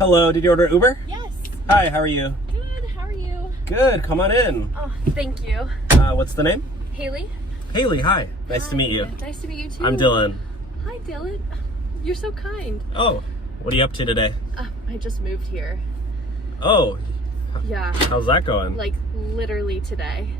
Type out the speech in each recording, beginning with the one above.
Hello, did you order Uber? Yes. Hi, how are you? Good, how are you? Good, come on in. Oh, thank you. What's the name? Haley. Haley, hi. Nice to meet you. Nice to meet you too. I'm Dylan. Hi, Dylan. You're so kind. Oh, what are you up to today? I just moved here. Oh, Yeah. how's that going? Like, literally today.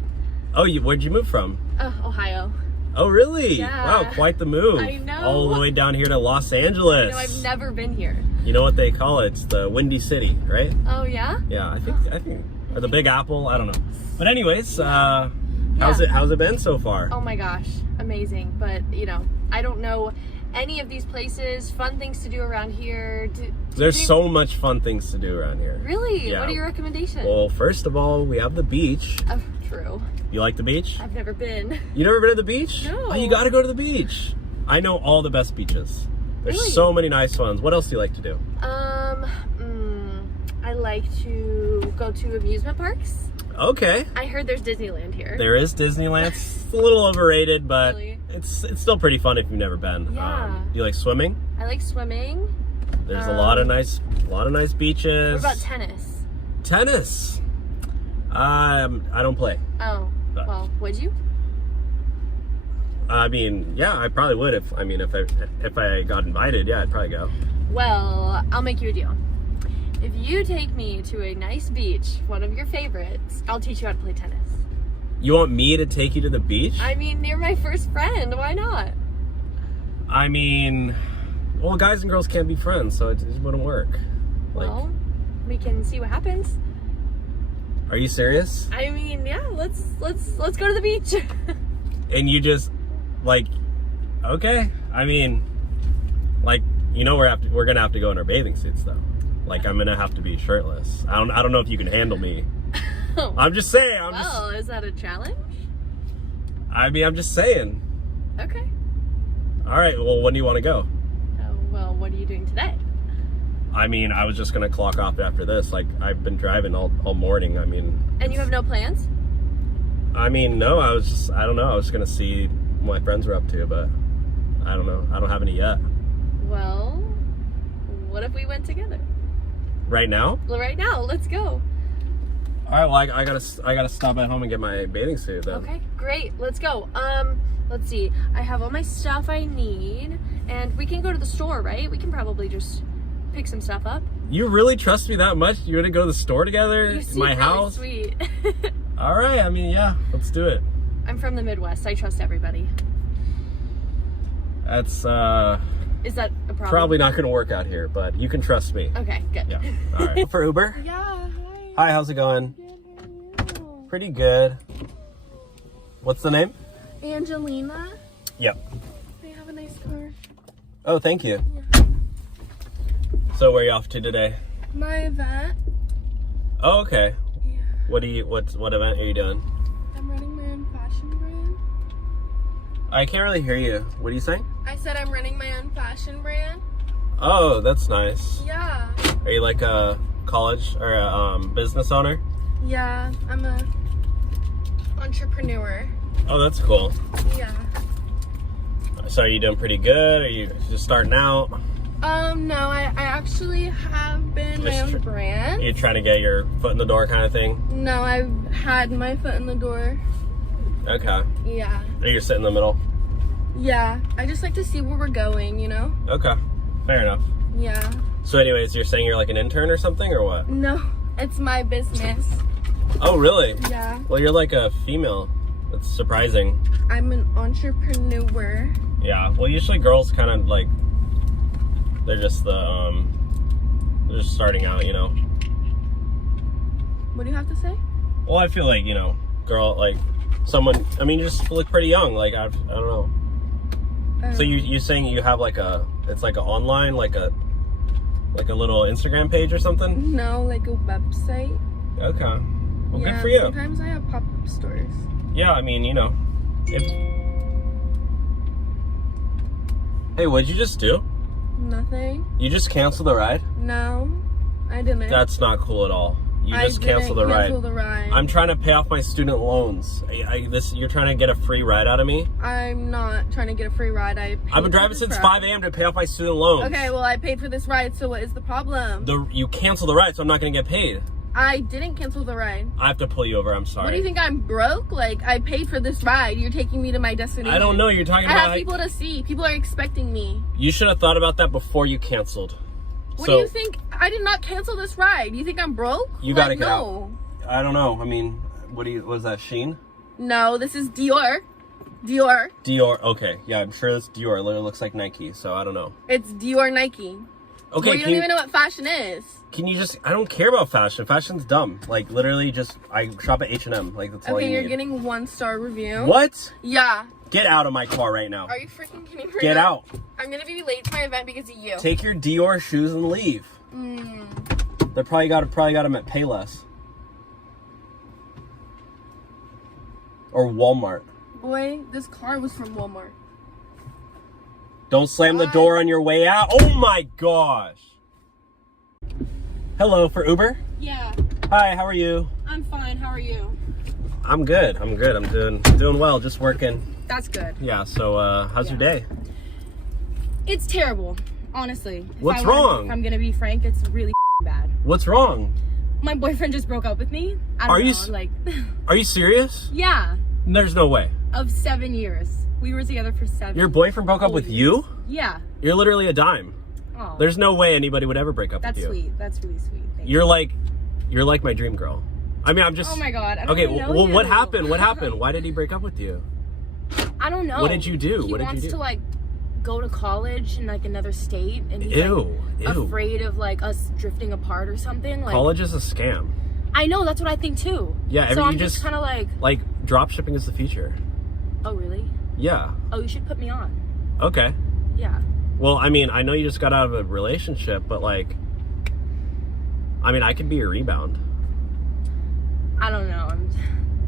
Oh, where'd you move from? Ohio. Oh, really? Yeah. Wow, quite the move. I know. All the way down here to Los Angeles. No, I've never been here. You know what they call it? It's the Windy City, right? Oh, yeah? Yeah, I think, or the Big Apple, I don't know. But anyways, how's it been so far? Oh my gosh, amazing. But, you know, I don't know any of these places, fun things to do around here. There's so much fun things to do around here. Really? Yeah. What are your recommendations? Well, first of all, we have the beach. Oh, true. You like the beach? I've never been. You never been to the beach? No. Oh, you gotta go to the beach. I know all the best beaches. There's Really? so many nice ones. What else do you like to do? I like to go to amusement parks. Okay. I heard there's Disneyland here. There is Disneyland. It's a little overrated, but Really? it's still pretty fun if you've never been. Yeah. Do you like swimming? I like swimming. There's a lot of nice beaches. What about tennis? Tennis? I don't play. Oh, well, would you? I mean, yeah, I probably would if I got invited. Yeah, I'd probably go. Well, I'll make you a deal. If you take me to a nice beach, one of your favorites, I'll teach you how to play tennis. You want me to take you to the beach? I mean, you're my first friend. Why not? I mean, well, guys and girls can't be friends, so it wouldn't work. Well, we can see what happens. Are you serious? I mean, yeah, let's go to the beach. And you just okay. I mean, we're gonna have to go in our bathing suits though. Like, I'm gonna have to be shirtless. I don't know if you can handle me. Oh. I'm just saying. Is that a challenge? I mean, I'm just saying. Okay. All right. Well, when do you want to go? Oh, well, what are you doing today? I mean, I was just gonna clock off after this. Like, I've been driving all morning. I mean. And you have no plans? I mean, no. I don't know. I was gonna see what my friends were up to, but I don't know. I don't have any yet. Well, what if we went together? Right now? Well, right now, let's go. All right. Well, I gotta stop at home and get my bathing suit then. Okay, great. Let's go. Let's see. I have all my stuff I need, and we can go to the store, right? We can probably just pick some stuff up. You really trust me that much? You gonna go to the store together? You seem My really house? sweet. All right. I mean, yeah. Let's do it. I'm from the Midwest. I trust everybody. That's Is that a problem? probably not gonna work out here, but you can trust me. Okay, good. Yeah. All right. For Uber? Yeah, hi. Hi. How's it going? Good, how are you? Pretty good. What's the name? Angelina. Yep. They have a nice car. Oh, thank you. Yeah. So, where are you off to today? My event. Oh, okay. Yeah. What event are you doing? I'm running my own fashion brand. I can't really hear you. What are you saying? I said I'm running my own fashion brand. Oh, that's nice. Yeah. Are you like a college or a business owner? Yeah, I'm a entrepreneur. Oh, that's cool. Yeah. So, are you doing pretty good? Are you just starting out? No, I actually have been my own brand. You're trying to get your foot in the door kind of thing? No, I've had my foot in the door. Okay. Yeah. Or you're sitting in the middle? Yeah. I just like to see where we're going, you know? Okay. Fair enough. Yeah. So anyways, you're saying you're like an intern or something or what? No, it's my business. Oh, really? Yeah. Well, you're like a female. That's surprising. I'm an entrepreneur. Yeah. Well, usually girls kind of like, they're just they're just starting out, you know? What do you have to say? Well, I feel like, you know, I mean, you just look pretty young. Like, I don't know. So you're saying you have it's like an online, like a little Instagram page or something? No, like a website. Okay. Well, Yeah, good for you. Sometimes I have pop-up stores. Yeah, I mean, you know. Hey, what'd you just do? Nothing. You just canceled the ride? No, I didn't. That's not cool at all. You just cancel the ride. I'm trying to pay off my student loans. You're trying to get a free ride out of me? I'm not trying to get a free ride. I've been driving since 5 a.m. to pay off my student loans. Okay, well, I paid for this ride, so what is the problem? You canceled the ride, so I'm not going to get paid. I didn't cancel the ride. I have to pull you over. I'm sorry. What do you think? I'm broke? Like, I paid for this ride. You're taking me to my destination. I don't know. You're talking about... I have people to see. People are expecting me. You should have thought about that before you canceled. What do you think? I did not cancel this ride. You think I'm broke? You gotta get out. I don't know. I mean, what is that, Shein? No, this is Dior. Dior. Okay. Yeah, I'm sure it's Dior. It looks like Nike, so I don't know. It's Dior Nike. Okay. Well, you don't even know what fashion is. Can you just... I don't care about fashion. Fashion's dumb. Like, literally just... I shop at H&M. Like, that's all you need. Okay, you're getting 1-star review. What? Yeah. Get out of my car right now. Are you freaking kidding me? Get out. I'm gonna be late to my event because of you. Take your Dior shoes and leave. They probably got them at Payless. Or Walmart. Boy, this car was from Walmart. Don't slam the door on your way out. Oh my gosh. Hello, for Uber? Yeah. Hi, how are you? I'm fine. How are you? I'm good. I'm doing well, just working. That's good. Yeah, so how's your day? It's terrible, honestly. What's wrong? If I'm gonna be frank, it's really bad. What's wrong? My boyfriend just broke up with me. Are you serious? Yeah. There's no way. Of 7 years. We were together for 7 years. Your boyfriend broke up with you? Yeah. You're literally a dime. Oh. There's no way anybody would ever break up with you. That's sweet. That's really sweet. You're like my dream girl. I mean, I'm just... Oh my God. Okay, well, what happened? What happened? Why did he break up with you? I don't know. What did you do? He wants to, like, go to college in, like, another state. And he's, Ew. afraid of, like, us drifting apart or something. Like, college is a scam. I know. That's what I think, too. Yeah, so I'm just kind of like... Like, drop shipping is the future. Oh, really? Yeah. Oh, you should put me on. Okay. Yeah. Well, I mean, I know you just got out of a relationship, but, like... I mean, I could be a rebound. I don't know.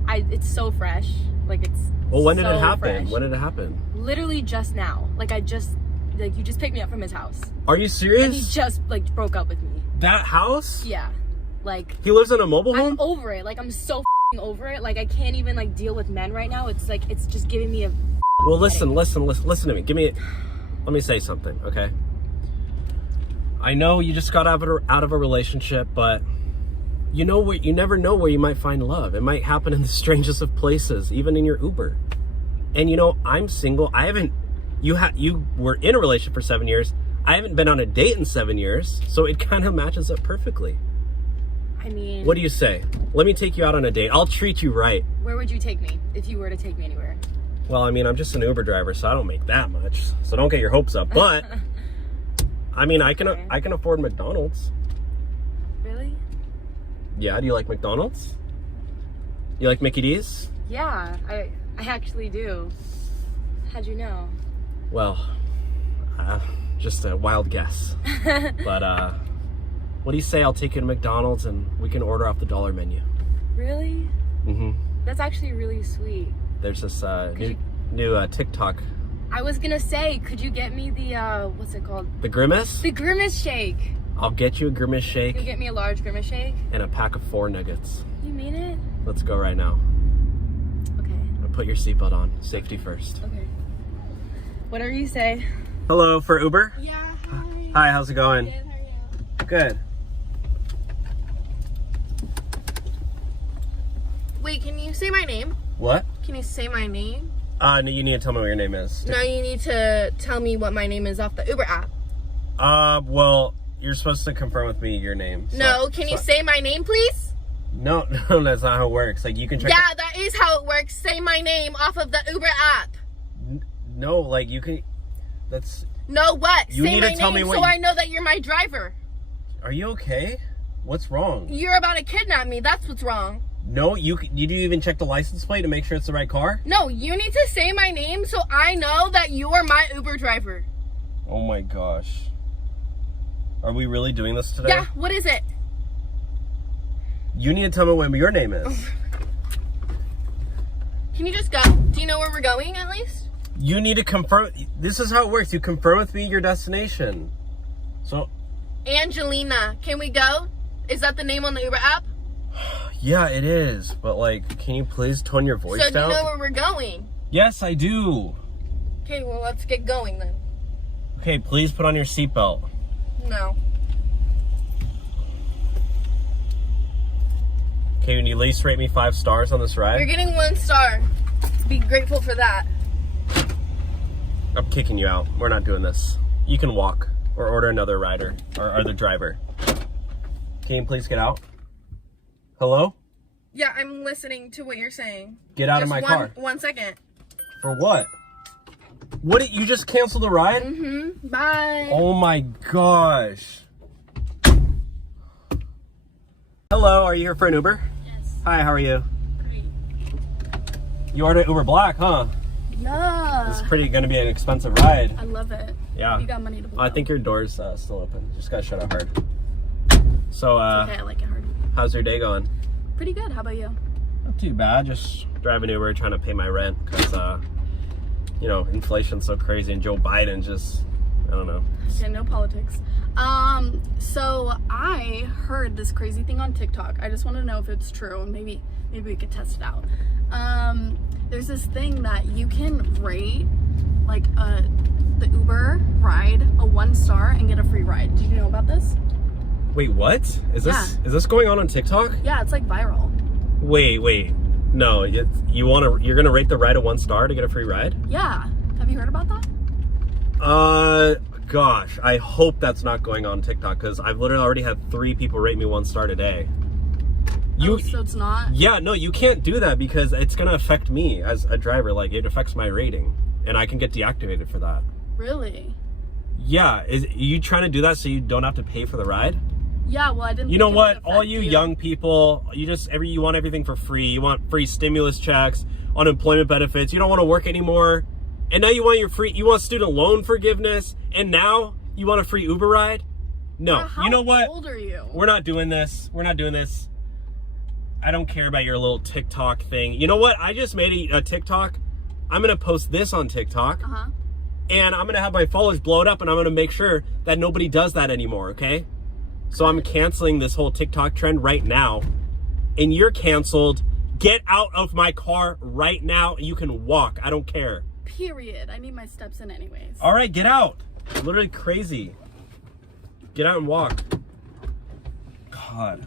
It's so fresh. Like, it's Well, when did so it happen? fresh. When did it happen? Literally just now. Like, you just picked me up from his house. Are you serious? And he just, like, broke up with me. That house? Yeah. Like... He lives in a mobile home? I'm over it. Like, I'm so over it. Like, I can't even, like, deal with men right now. It's, like, it's just giving me a... Well, listen to me. Let me say something, okay? I know you just got out of a relationship, but you never know where you might find love. It might happen in the strangest of places, even in your Uber. And I'm single. You were in a relationship for 7 years. I haven't been on a date in 7 years, so it kind of matches up perfectly. I mean... What do you say? Let me take you out on a date. I'll treat you right. Where would you take me if you were to take me anywhere? Well, I mean, I'm just an Uber driver, so I don't make that much. So don't get your hopes up. But... I mean, I can afford McDonald's. Really? Yeah, do you like McDonald's? You like Mickey D's? Yeah, I actually do. How'd you know? Well, just a wild guess. But, what do you say I'll take you to McDonald's and we can order off the dollar menu? Really? Mm-hmm. That's actually really sweet. There's this new TikTok. I was gonna say, could you get me the, what's it called? The Grimace? The Grimace shake. I'll get you a Grimace shake. You'll get me a large Grimace shake? And a pack of 4 nuggets. You mean it? Let's go right now. Okay. Put your seatbelt on. Safety first. Okay. Whatever you say. Hello, for Uber? Yeah, hi. Hi, how's it going? Good, how are you? Good. Wait, can you say my name? What? Can you say my name? No, you need to tell me what your name is. No, you need to tell me what my name is off the Uber app. Well, you're supposed to confirm with me your name. So, no, can you say my name, please? No, that's not how it works. Like, you can check... Yeah, that is how it works. Say my name off of the Uber app. No, like, you can... That's... No, what? You say need my to tell name me what so I know that you're my driver. Are you okay? What's wrong? You're about to kidnap me. That's what's wrong. No, you do even check the license plate to make sure it's the right car? No, you need to say my name so I know that you are my Uber driver. Oh my gosh. Are we really doing this today? Yeah, what is it? You need to tell me what your name is. Can you just go? Do you know where we're going at least? You need to confirm. This is how it works. You confirm with me your destination. So... Angelina, can we go? Is that the name on the Uber app? Yeah, it is. But like, can you please tone your voice down? So do you know where we're going? Yes, I do. Okay, well, let's get going then. Okay, please put on your seatbelt. No. Okay, can you at least rate me 5 stars on this ride? You're getting 1 star. Be grateful for that. I'm kicking you out. We're not doing this. You can walk or order another rider or other driver. Can you please get out? Hello? Yeah, I'm listening to what you're saying. Get out of my car. 1 second. For what? What did you just cancel the ride? Mm-hmm. Bye. Oh my gosh. Hello, are you here for an Uber? Yes. Hi, how are you? Great. You ordered Uber Black, huh? Yeah. It's pretty gonna be an expensive ride. I love it. Yeah. You got money to blow. I think your door's still open. Just gotta shut it hard. So, Okay, I like it hard. how's your day going? Pretty good. How about you? Not too bad. Just driving Uber, trying to pay my rent because, you know, inflation's so crazy and Joe Biden just, I don't know. Okay, no politics. So I heard this crazy thing on TikTok. I just want to know if it's true, and maybe we could test it out. There's this thing that you can rate like the Uber ride a 1 star and get a free ride. Did you know about this? Wait, what? Is this going on TikTok? Yeah, it's like viral. Wait. No, you're gonna rate the ride a 1 star to get a free ride? Yeah. Have you heard about that? Gosh, I hope that's not going on TikTok because I've literally already had 3 people rate me 1 star today. So it's not? Yeah, no, you can't do that because it's gonna affect me as a driver. Like, it affects my rating, and I can get deactivated for that. Really? Yeah, are you trying to do that so you don't have to pay for the ride? Yeah, well, I didn't. You know what? All you young people, you want everything for free. You want free stimulus checks, unemployment benefits. You don't want to work anymore, and now you want student loan forgiveness, and now you want a free Uber ride? No. You know what? How old are you? We're not doing this. I don't care about your little TikTok thing. You know what? I just made a TikTok. I'm gonna post this on TikTok, and I'm gonna have my followers blow it up, and I'm gonna make sure that nobody does that anymore. Okay? So I'm canceling this whole TikTok trend right now, and you're canceled. Get out of my car right now. You can walk. I don't care. Period. I need my steps in anyways. All right, get out. Literally crazy. Get out and walk. God.